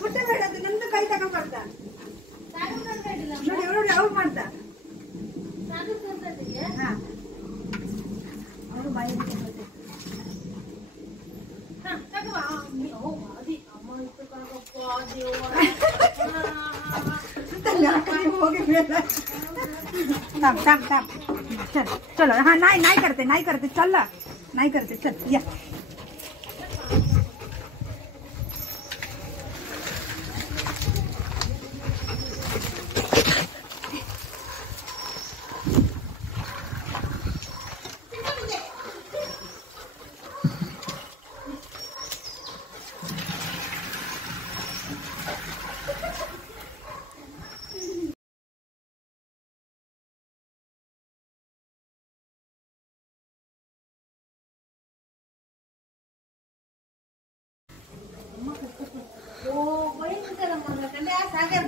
ಪುಟ್ಟ ಬೇಡ ನಂದು ಕೈ ತಗೊಂಡ್ಬರ್ತ ನೋಡಿ ನೋಡಿ ಅವ್ರು ಮಾಡ್ದ ಅವರು ಬಾಯಿ चलो हाँ नहीं नहीं करते चल नहीं करते चल या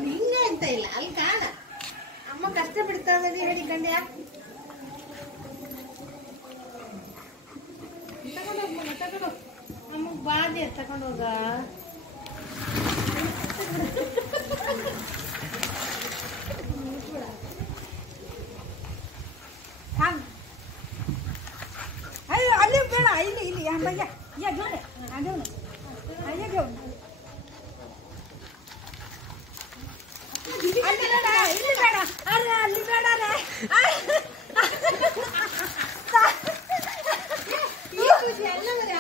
ಹಿಂಗೆ ಅಂತ ಇಲ್ಲ ಅಲ್ಲಿ ಕಾಣ ಅಮ್ಮ ಕಷ್ಟ ಬಿಡ್ತಾಳೆ ಹೇಳಿ ಕಂಡ್ಯಾ ತಗೊಂಡೋಗ ಅಮ್ಮ ಬಾದಿ ತಗೊಂಡೋಗ ಅಲ್ಲಿ ಬೇಡ ಇಲ್ಲಿ ಇಲ್ಲಿ ಭಯ್ಯ ಯಾ घेऊन ये घेऊन ಅಲ್ಲಿ ಬೇಡ ಇಲ್ಲಿ ಬೇಡ ಅರೆ ಅಲ್ಲಿ ಬೇಡ ರೇ ಈ ತುಜಿ ಎಲ್ಲವರೇ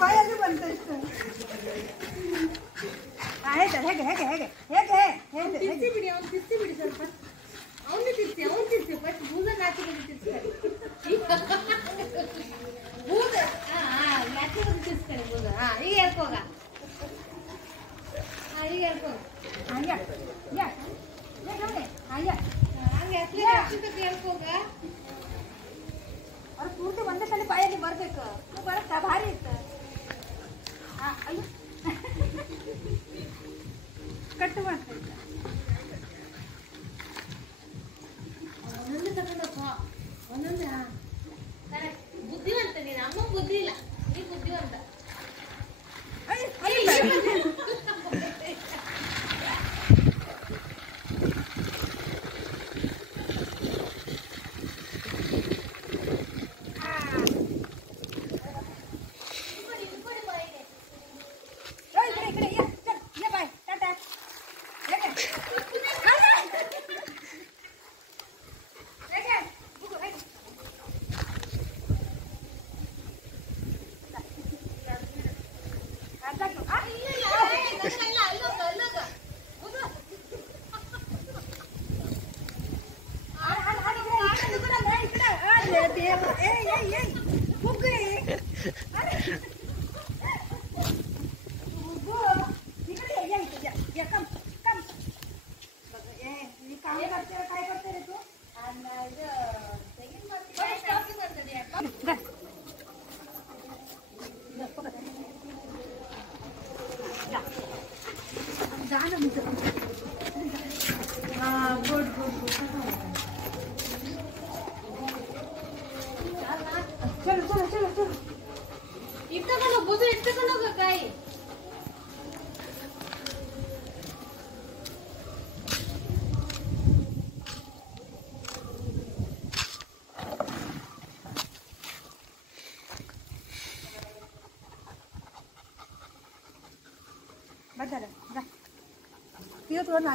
ಬಾಯಲ್ಲಿ ಬಂತು ಇಷ್ಟು ಹೇಗೆ ಹೇಗೆ ಹೇಗೆ ಹೇಗೆ ಹೇಗೆ ಹೇಗೆ ತಿರ್ಸಿ ಬಿಡಿ ಅವ್ನು ತಿರ್ಸಿ ಬಿಡಿ ಸ್ವಲ್ಪ ಅವನು ತಿರ್ಸಿ ಫಸ್ಟ್ ಬೂದ ನಾಚಿ ಬಿಡಿ ತಿರ್ಸ್ತಾರೆ ಬೂದ ನಾಚಿ ಬಿಡಿ ತಿರ್ಸ್ತಾರೆ ಬೂದ ಈಗ ಹೇಳ್ಕೋಗ ಈಗ ಹೇಳ್ಕೋಗ ಅಯ್ಯ ಯಾ ನೋಡಿ ಅಯ್ಯ ಹಂಗೆ ಅಷ್ಟೇ ಹೇಳ್ಕೋಗ ಅವ್ರು ಪೂರ್ತಿ ಒಂದೇ ಸಲ ಬಾಯಲ್ಲಿ ಬರ್ಬೇಕು ಬರುತ್ತಾ ಭಾರಿ ಇತ್ತು ಅಯ್ಯ ಕಟ್ಟು ಮಾಡ್ತಾ ಇದ್ದ ಒಂದೊಂದು ತಗೊಂಡಪ್ಪ ಒಂದೊಂದು ಕರೆಕ್ಟ್ ಬುದ್ಧಿವಂತ ನೀನು ಅಮ್ಮ ಬುದ್ಧಿ ಇಲ್ಲ ನೀ ಬುದ್ಧಿವಂತ ಇಟ್ಟಕೊಂಡು ಬುದು ಇಟ್ಟಕೊಂಡು ಹೋಗ ಕಾಯಿ ಬದಲ ಇವತ್ತು